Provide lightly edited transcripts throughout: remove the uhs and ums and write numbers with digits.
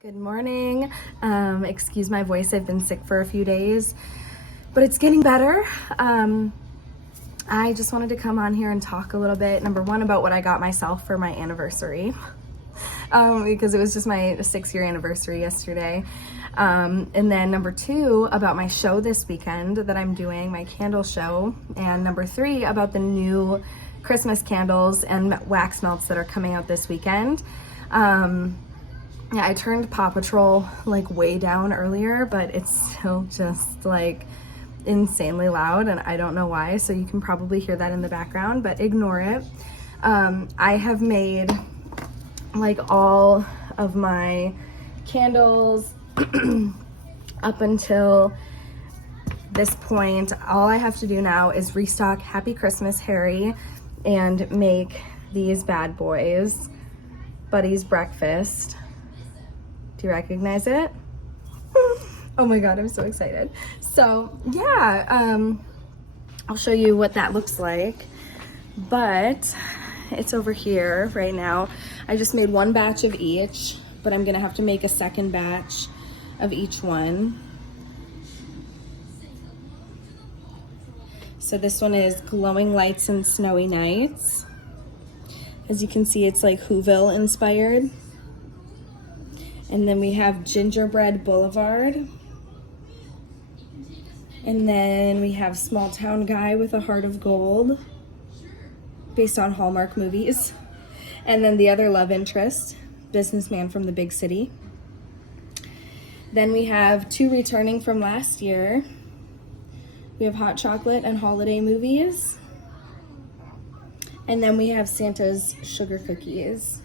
Good morning. Excuse my voice, I've been sick for a few days, but it's getting better. I just wanted to come on here and talk a little bit, number one, about what I got myself for my anniversary, because it was just my 6-year anniversary yesterday. And then number two, about my show this weekend that I'm doing, my candle show. And number three, about the new Christmas candles and wax melts that are coming out this weekend. Yeah, I turned Paw Patrol like way down earlier, but it's still just like insanely loud and I don't know why, so you can probably hear that in the background, but ignore it. I have made like all of my candles up until this point. All I have to do now is restock Happy Christmas Harry and make these bad boys. Buddy's Breakfast. Do you recognize it? Oh my God, I'm so excited. So yeah, I'll show you what that looks like, but it's over here right now. I just made one batch of each, but I'm gonna have to make a second batch of each one. So this one is Glowing Lights and Snowy Nights. As you can see, it's like Whoville inspired. And then we have Gingerbread Boulevard. And then we have Small Town Guy with a Heart of Gold, based on Hallmark movies. And then the other love interest, Businessman from the Big City. Then we have two returning from last year. We have Hot Chocolate and Holiday Movies. And then we have Santa's Sugar Cookies.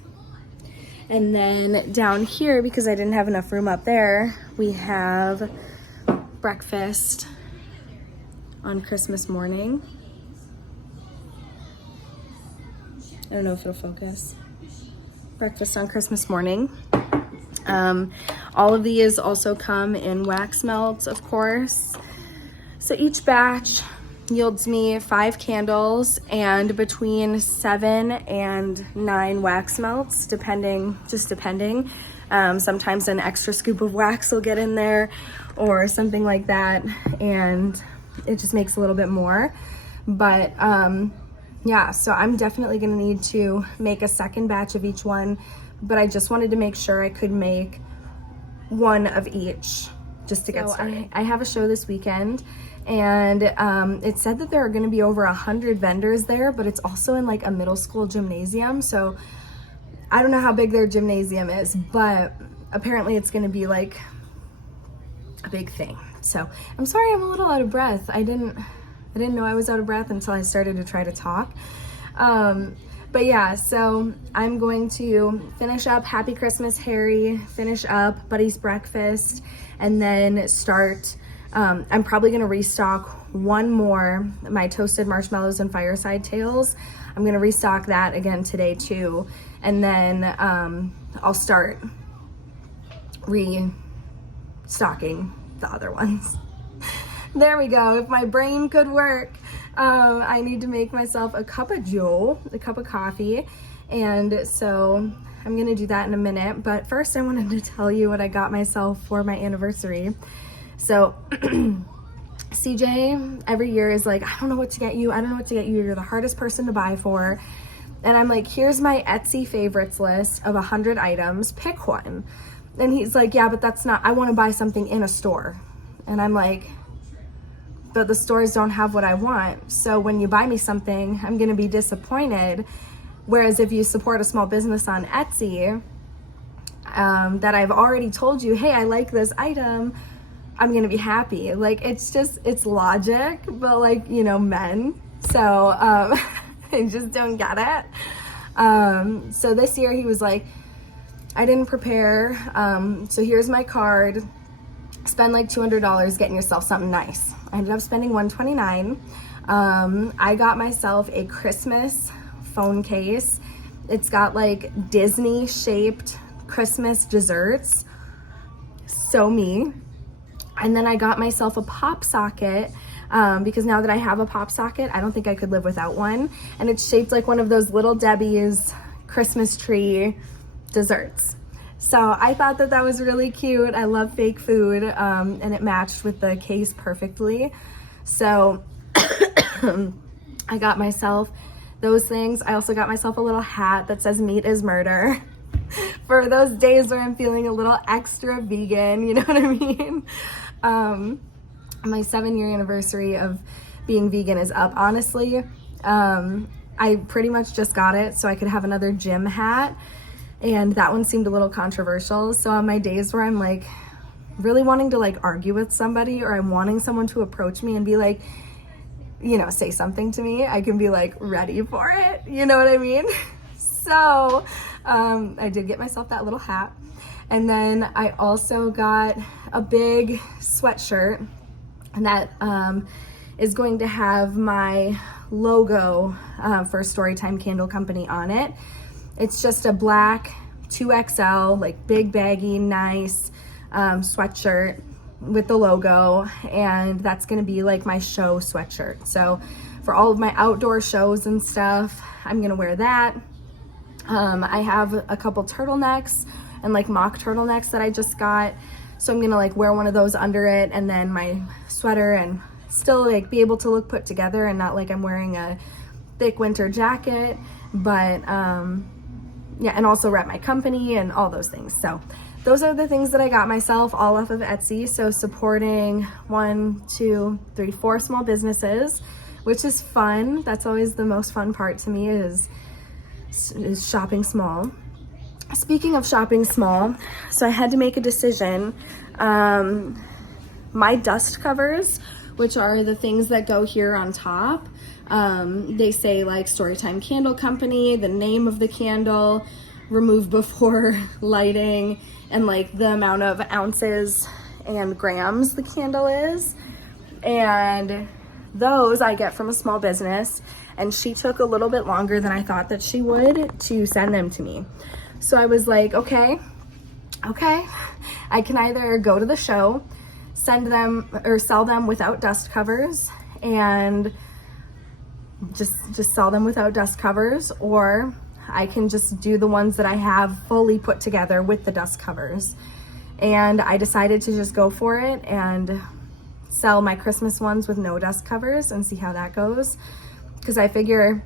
And then down here, because I didn't have enough room up there, we have Breakfast on Christmas morning. I don't know if it'll focus. Breakfast on Christmas morning. All of these also come in wax melts, of course. So each batch yields me 5 candles and between 7 and 9 wax melts, depending. Sometimes an extra scoop of wax will get in there or something like that, and it just makes a little bit more. But yeah, so I'm definitely gonna need to make a second batch of each one, but I just wanted to make sure I could make one of each just to get started. I have a show this weekend, and it said that there are going to be over 100 vendors there, but it's also in like a middle school gymnasium, so I don't know how big their gymnasium is, but apparently it's going to be like a big thing. So I'm sorry I'm a little out of breath. I didn't know I was out of breath until I started to try to talk. But yeah, so I'm going to finish up Happy Christmas Harry, finish up Buddy's Breakfast, and then start, I'm probably gonna restock one more, my Toasted Marshmallows and Fireside Tales. I'm gonna restock that again today too. And then I'll start restocking the other ones. There we go, if my brain could work. I need to make myself a cup of joe, a cup of coffee. And so I'm gonna do that in a minute. But first I wanted to tell you what I got myself for my anniversary. So CJ every year is like, I don't know what to get you. I don't know what to get you. You're the hardest person to buy for. And I'm like, here's my Etsy favorites list of 100 items, pick one. And he's like, yeah, but that's not, I wanna buy something in a store. And I'm like, but the stores don't have what I want. So when you buy me something, I'm gonna be disappointed. Whereas if you support a small business on Etsy, that I've already told you, hey, I like this item, I'm gonna be happy. Like, it's logic, but like, you know, men. So I just don't get it. So this year he was like, I didn't prepare, so here's my card. Spend like $200 getting yourself something nice. I ended up spending $129. I got myself a Christmas phone case. It's got like Disney shaped Christmas desserts. So me. And then I got myself a pop socket because now that I have a pop socket, I don't think I could live without one. And it's shaped like one of those Little Debbie's Christmas tree desserts. So I thought that that was really cute. I love fake food, and it matched with the case perfectly. So I got myself those things. I also got myself a little hat that says meat is murder for those days where I'm feeling a little extra vegan, you know what I mean? My 7-year anniversary of being vegan is up, honestly. I pretty much just got it so I could have another gym hat, and that one seemed a little controversial. So on my days where I'm like really wanting to like argue with somebody, or I'm wanting someone to approach me and be like, you know, say something to me, I can be like ready for it, you know what I mean? So I did get myself that little hat, and then I also got a big sweatshirt, and that is going to have my logo for Storytime Candle Company on it. It's just a black 2XL, like big baggy, nice sweatshirt with the logo, and that's gonna be like my show sweatshirt. So for all of my outdoor shows and stuff, I'm gonna wear that. I have a couple turtlenecks and like mock turtlenecks that I just got. So I'm gonna like wear one of those under it, and then my sweater, and still like be able to look put together and not like I'm wearing a thick winter jacket, but yeah, and also rep my company and all those things. So those are the things that I got myself, all off of Etsy. So supporting 1, 2, 3, 4 small businesses, which is fun. That's always the most fun part to me, is shopping small. Speaking of shopping small, so I had to make a decision. My dust covers, which are the things that go here on top, they say like Storytime Candle Company, the name of the candle, remove before lighting, and like the amount of ounces and grams the candle is. And those I get from a small business, and she took a little bit longer than I thought that she would to send them to me. So I was like, okay, I can either go to the show, send them or sell them without dust covers, and just sell them without dust covers, or I can just do the ones that I have fully put together with the dust covers. And I decided to just go for it and sell my Christmas ones with no dust covers and see how that goes. Because I figure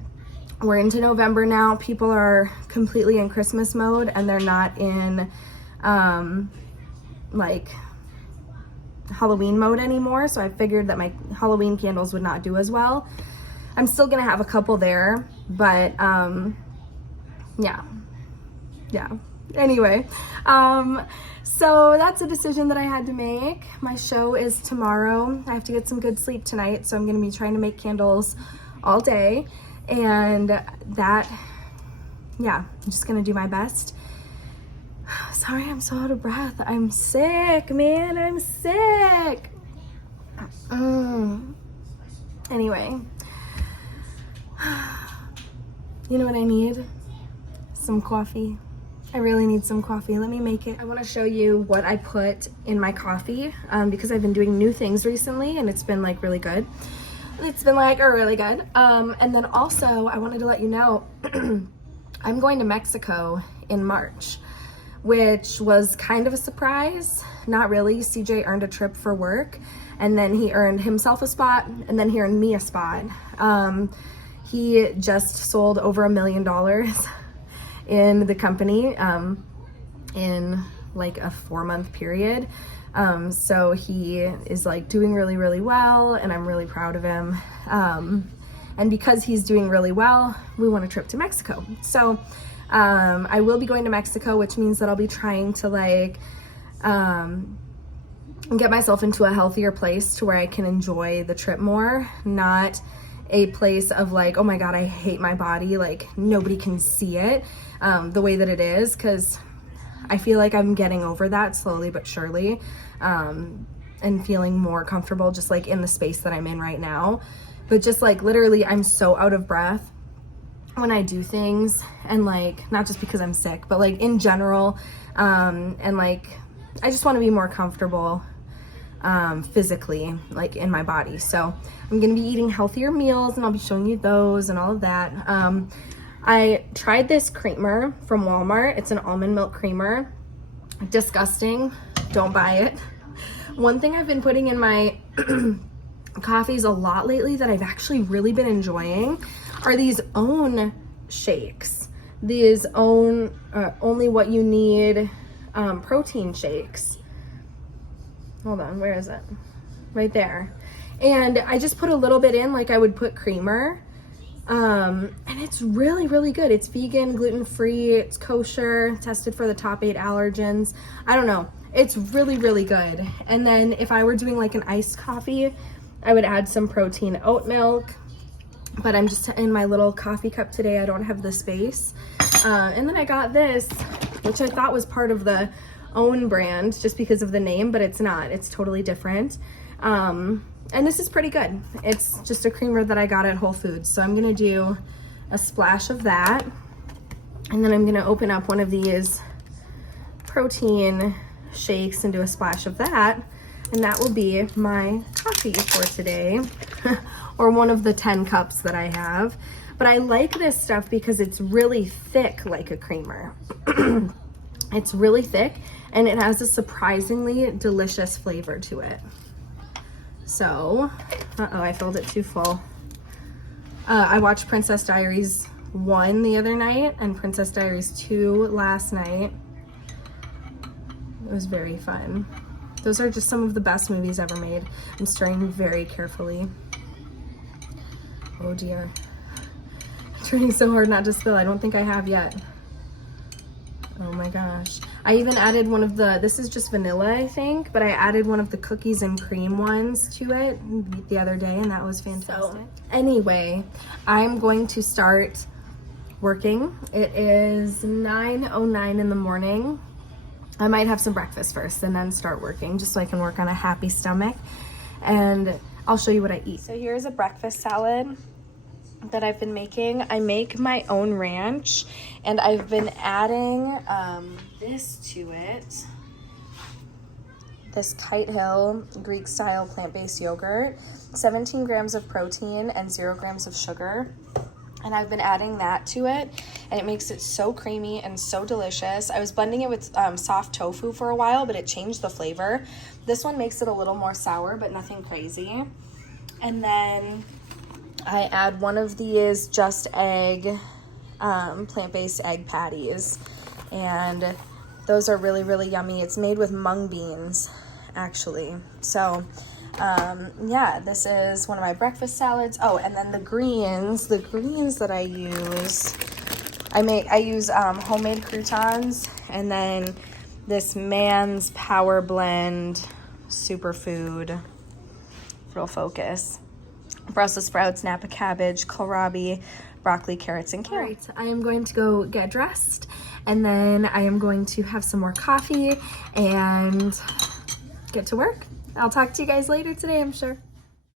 we're into November now, people are completely in Christmas mode and they're not in like Halloween mode anymore. So I figured that my Halloween candles would not do as well. I'm still gonna have a couple there, but yeah. Anyway, so that's a decision that I had to make. My show is tomorrow. I have to get some good sleep tonight, so I'm gonna be trying to make candles all day, and that, yeah, I'm just gonna do my best. Sorry, I'm so out of breath. I'm sick, man, I'm sick. Anyway, you know what I need? Some coffee. I really need some coffee. Let me make it. I want to show you what I put in my coffee because I've been doing new things recently and it's been like really good. It's been like really good. And then also I wanted to let you know I'm going to Mexico in March, which was kind of a surprise. Not really. CJ earned a trip for work, and then he earned himself a spot, and then he earned me a spot. He just sold over $1 million in the company in like a 4-month period. So he is like doing really, really well, and I'm really proud of him. And because he's doing really well, we want a trip to Mexico. So I will be going to Mexico, which means that I'll be trying to like get myself into a healthier place to where I can enjoy the trip more, not a place of like, oh my God, I hate my body, like nobody can see it the way that it is, because I feel like I'm getting over that slowly but surely, and feeling more comfortable just like in the space that I'm in right now. But just like literally I'm so out of breath when I do things, and like not just because I'm sick, but like in general, and like I just want to be more comfortable physically, like in my body. So I'm gonna be eating healthier meals, and I'll be showing you those and all of that. I tried this creamer from Walmart. It's an almond milk creamer. Disgusting. Don't buy it. One thing I've been putting in my coffees a lot lately that I've actually really been enjoying are these OWN shakes. These OWN only what you need protein shakes. Hold on, where is it? Right there. And I just put a little bit in like I would put creamer. And it's really, really good. It's vegan, gluten-free, it's kosher, tested for the top 8 allergens. I don't know. It's really, really good. And then if I were doing like an iced coffee, I would add some protein oat milk. But I'm just in my little coffee cup today. I don't have the space. And then I got this, which I thought was part of the OWN brand just because of the name, but it's not. It's totally different. And this is pretty good. It's just a creamer that I got at Whole Foods. So I'm gonna do a splash of that. And then I'm gonna open up one of these protein shakes and do a splash of that. And that will be my coffee for today, or one of the 10 cups that I have. But I like this stuff because it's really thick like a creamer. It's really thick and it has a surprisingly delicious flavor to it. So, uh-oh, I filled it too full. I watched Princess Diaries 1 the other night and Princess Diaries 2 last night. It was very fun. Those are just some of the best movies ever made. I'm stirring very carefully. Oh dear. I'm trying so hard not to spill. I don't think I have yet. Oh my gosh. I even added one of the, this is just vanilla, I think, but I added one of the cookies and cream ones to it the other day, and that was fantastic. So, anyway, I'm going to start working. It is 9:09 in the morning. I might have some breakfast first and then start working just so I can work on a happy stomach. And I'll show you what I eat. So here's a breakfast salad that I've been making. I make my own ranch and I've been adding this to it. This Kite Hill Greek style plant-based yogurt, 17 grams of protein and 0 grams of sugar. And I've been adding that to it and it makes it so creamy and so delicious. I was blending it with soft tofu for a while, but it changed the flavor. This one makes it a little more sour, but nothing crazy. And then I add one of these just egg, plant-based egg patties. And those are really, really yummy. It's made with mung beans, actually. So yeah, this is one of my breakfast salads. Oh, and then the greens that I use, I use homemade croutons, and then this Man's Power Blend superfood, real focus, Brussels sprouts, Napa cabbage, kohlrabi, broccoli, carrots, and carrots. I am going to go get dressed, and then I am going to have some more coffee and get to work. I'll talk to you guys later today, I'm sure.